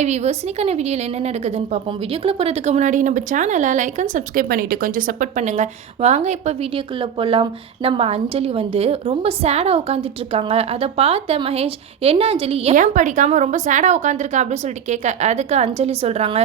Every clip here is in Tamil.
ஹாய் வீவர்ஸ் இன்னைக்கான வீடியோவில் என்ன நடக்குதுன்னு பார்ப்போம். வீடியோக்குள்ளே போகிறதுக்கு முன்னாடி நம்ம சேனலை லைக் அண்ட் சப்ஸ்கிரைப் பண்ணிவிட்டு கொஞ்சம் சப்போர்ட் பண்ணுங்கள் வாங்க இப்போ வீடியோக்குள்ளே போகலாம் நம்ம அஞ்சலி வந்து ரொம்ப சேடாக உட்காந்துட்டு இருக்காங்க. அதை பார்த்த மகேஷ் என்ன அஞ்சலி? ஏன் படிக்காமல் ரொம்ப சேடாக உட்காந்துருக்க அப்படின்னு சொல்லிட்டு கேட்க அதுக்கு அஞ்சலி சொல்கிறாங்க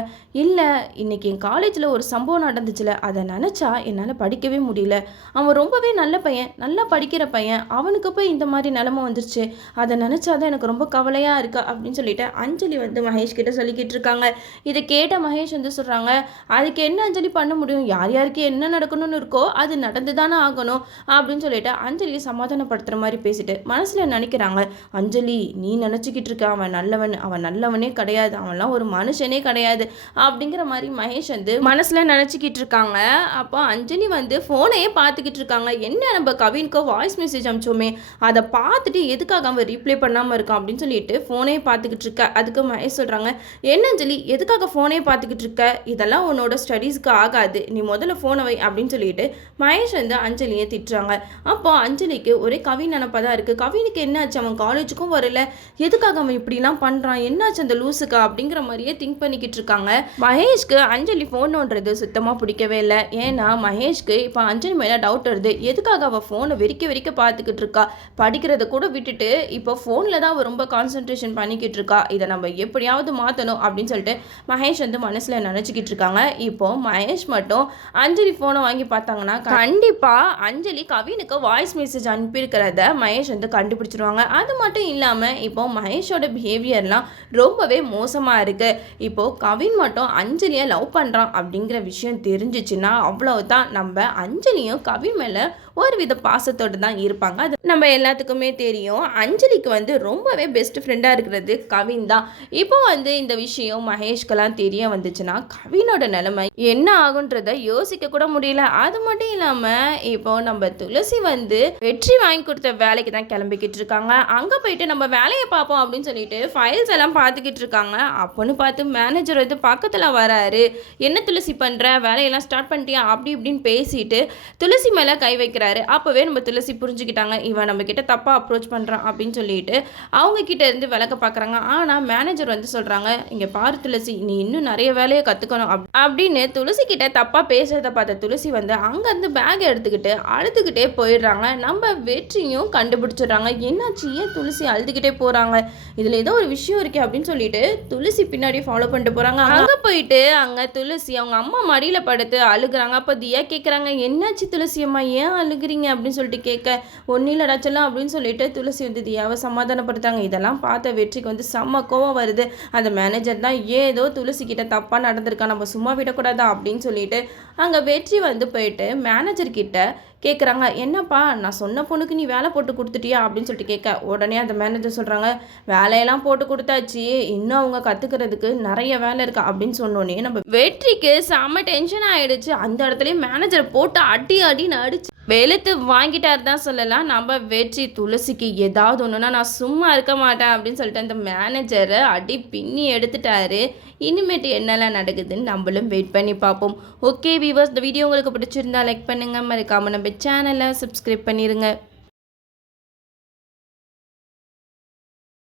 இல்லை இன்னைக்கு என் காலேஜில் ஒரு சம்பவம் நடந்துச்சுல. அதை நினச்சா என்னால் படிக்கவே முடியல. அவன் ரொம்பவே நல்ல பையன் நல்லா படிக்கிற பையன். அவனுக்கு போய் இந்த மாதிரி நிலமை வந்துருச்சு. அதை நினச்சாதான் எனக்கு ரொம்ப கவலையாக இருக்குது அப்படின்னு சொல்லிட்டு அஞ்சலி வந்து மகேஷ் கிட்ட சொல்லிக்கிட்டு இருக்காங்க இதை கேட்ட மகேஷ் வந்து சொல்கிறாங்க அதுக்கு என்ன அஞ்சலி பண்ண முடியும்? யார் யாருக்கு என்ன நடக்கணும்னு இருக்கோ அது நடந்து தானே ஆகணும் அப்படின்னு சொல்லிட்டு அஞ்சலியை சமாதானப்படுத்துகிற மாதிரி பேசிட்டு மனசில் நினைக்கிறாங்க. அஞ்சலி நீ நினச்சிக்கிட்டு இருக்க. அவன் நல்லவன் அவன் நல்லவனே கிடையாது. அவன்லாம் ஒரு மனுஷனே கிடையாது அப்படிங்கிற மாதிரி மகேஷ் வந்து மனசில் நினச்சிக்கிட்டு இருக்காங்க. அப்போ அஞ்சலி வந்து ஃபோனையே பார்த்துக்கிட்டு இருக்காங்க. என்ன நம்ம கவின்கோ வாய்ஸ் மெசேஜ் அனுப்பிச்சோமே அதை பார்த்துட்டு எதுக்காக அவன் ரீப்ளே பண்ணாமல் இருக்கான்? அப்படின்னு சொல்லிட்டு ஃபோனே பார்த்துக்கிட்டு இருக்க. அதுக்கு மகேஷ் சொல்கிறாங்க என்ன அஞ்சலி? எதுக்காக ஃபோனே பார்த்துக்கிட்டு இருக்க? இதெல்லாம் உன்னோட ஸ்டடீஸ்க்கு ஆகாது. நீ முதல்ல ஃபோனை வை அப்படின்னு சொல்லிட்டு மகேஷ் வந்து அஞ்சலியை திட்டுறாங்க. அப்போ அஞ்சலிக்கு ஒரே கவின் நினப்பாக தான் இருக்குது கவினுக்கு என்னாச்சு? அவன் காலேஜுக்கும் வரல. எதுக்காக அவன் இப்படிலாம் பண்ணுறான் என்னாச்சு அந்த லூஸுக்கு அப்படிங்கிற மாதிரியே திங்க் பண்ணிக்கிட்டு இருக்காங்க. மகேஷ்க்கு அஞ்சலி ஃபோன் நோண்டுறது சுத்தமாக பிடிக்கவே இல்லை. ஏன்னா மகேஷ்க்கு இப்போ அஞ்சலி மேலே டவுட் வருது. எதுக்காக அவள் ஃபோனை வெறிக்க வெறிக்க பார்த்துக்கிட்டு இருக்கா? படிக்கிறத கூட விட்டுட்டு இப்போ ஃபோனில் தான் அவள் ரொம்ப கான்சென்ட்ரேஷன் பண்ணிக்கிட்டு இருக்கா? இதை நம்ம எப்படியாவது மாற்றணும் அப்படின்னு சொல்லிட்டு மகேஷ் வந்து மனசில் நினச்சிக்கிட்டு இருக்காங்க. இப்போ மகேஷ் மட்டும் அஞ்சலி ஃபோனை வாங்கி பார்த்தாங்கன்னா கண்டிப்பாக அஞ்சலி கவினுக்கு வாய்ஸ் மெசேஜ் அனுப்பியிருக்கிறத மகேஷ் வந்து கண்டுபிடிச்சிருவாங்க. அது மட்டும் இல்லாமல் இப்போ மகேஷோட பிஹேவியர்லாம் ரொம்பவே மோசமாக இருக்குது இப்போது கவின் மட்டும் அஞ்சலியை லவ் பண்ணுறான் அப்படிங்கிற விஷயம் தெரிஞ்சிச்சுன்னா அவ்வளவுதான். நம்ம அஞ்சலியும் கவின் மேலே ஒரு வித பாசத்தோடு தான் இருப்பாங்க. அது நம்ம எல்லாத்துக்குமே தெரியும். அஞ்சலிக்கு வந்து ரொம்பவே பெஸ்ட் ஃப்ரெண்டாக இருக்கிறது கவின் தான். இப்போ வந்து இந்த விஷயம் மகேஷ்க்கெல்லாம் தெரிய வந்துச்சுன்னா கவினோட நிலைமை என்ன ஆகுன்றத யோசிக்க கூட முடியல. அது மட்டும் இல்லாமல் இப்போ நம்ம துளசி வந்து வெற்றி வாங்கி கொடுத்த வேலைக்கு தான் கிளம்பிக்கிட்டு இருக்காங்க. அங்கே போயிட்டு நம்ம வேலையை பார்ப்போம் அப்படின்னு சொல்லிட்டு ஃபைல்ஸ் எல்லாம் பார்த்துக்கிட்டு இருக்காங்க. அப்போன்னு பார்த்து மேனேஜர் வந்து பக்கத்தில் வராரு. என்ன துளசி பண்ணுற வேலையெல்லாம் ஸ்டார்ட் பண்ணிட்டியா? அப்படி இப்படின்னு பேசிட்டு துளசி மேலே கை வைக்கிறாரு. அப்போவே நம்ம துளசி புரிஞ்சுக்கிட்டாங்க. இவன் நம்ம கிட்ட தப்பாக அப்ரோச் பண்ணுறான் அப்படின்னு சொல்லிட்டு அவங்க கிட்ட இருந்து விளக்க பார்க்குறாங்க. ஆனால் மேனேஜர் வந்து சொல்கிறாங்க இங்கே பாரு துளசி நீ இன்னும் நிறைய வேலையை கற்றுக்கணும் அப் அப்படின்னு துளசி கிட்ட தப்பாக பேசுகிறத பார்த்த துளசி வந்து அங்கேருந்து பேக் எடுத்துக்கிட்டு அழுதுகிட்டே போயிடுறாங்க. நம்ம வெற்றியும் கண்டுபிடிச்சிடுறாங்க. என்னாச்சு? ஏன் துளசி அழுதுகிட்டே போகிறாங்க இதில் ஏதோ ஒரு விஷயம் இருக்கே அப்படின்னு சொல்லிட்டு துளசி பின்னாடி ஃபாலோ பண்ணிட்டு போகிறாங்க அங்கே போயிட்டு அங்கே துளசி அவங்க அம்மா மடியில் படுத்து அழுகுறாங்க. அப்போ தியா கேட்குறாங்க என்னாச்சு துளசி அம்மா? ஏன் அழுகுறீங்க? அப்படின்னு சொல்லிட்டு கேட்க ஒன்றும் இல்லடா அப்படின்னு சொல்லிட்டு துளசி வந்து தியாவை சமாதானப்படுத்தாங்க இதெல்லாம் பார்த்த வெற்றிக்கு வந்து செம்ம கோவம் வருது. அந்த மேனேஜர் தான் ஏதோ துளசி கிட்ட தப்பாக நடந்திருக்கா நம்ம சும்மா விடக்கூடாதா அப்படின்னு சொல்லிட்டு அங்கே வெற்றி வந்து போயிட்டு மேனேஜர் கிட்ட கேட்குறாங்க என்னப்பா நான் சொன்ன பொண்ணுக்கு நீ வேலை போட்டு கொடுத்துட்டியா? அப்படின்னு சொல்லிட்டு கேட்க உடனே அந்த மேனேஜர் சொல்கிறாங்க வேலையெல்லாம் போட்டு கொடுத்தாச்சு இன்னும் அவங்க கற்றுக்கிறதுக்கு நிறைய வேலை இருக்கா? அப்படின்னு சொன்னோன்னே நம்ம வெற்றிக்கு செம்ம டென்ஷன் ஆகிடுச்சு அந்த இடத்துலையும் மேனேஜரை போட்டு அடி அடின்னு அடிச்சு வெளுத்து வாங்கிட்டாரு தான் சொல்லலாம். நம்ம வெற்றி துளசிக்கு ஏதாவது ஒன்றுனா நான் சும்மா இருக்க மாட்டேன் அப்படின்னு சொல்லிட்டு அந்த மேனேஜரை அடி பின்னி எடுத்துட்டாரு. இனிமேட்டு என்னெல்லாம் நடக்குதுன்னு நம்மளும் வெயிட் பண்ணி பார்ப்போம். ஓகே வீவர்ஸ் இந்த வீடியோ உங்களுக்கு பிடிச்சிருந்தா லைக் பண்ணுங்கள் மறக்காமல் நம்ம சேனலை சப்ஸ்கிரைப் பண்ணிடுங்க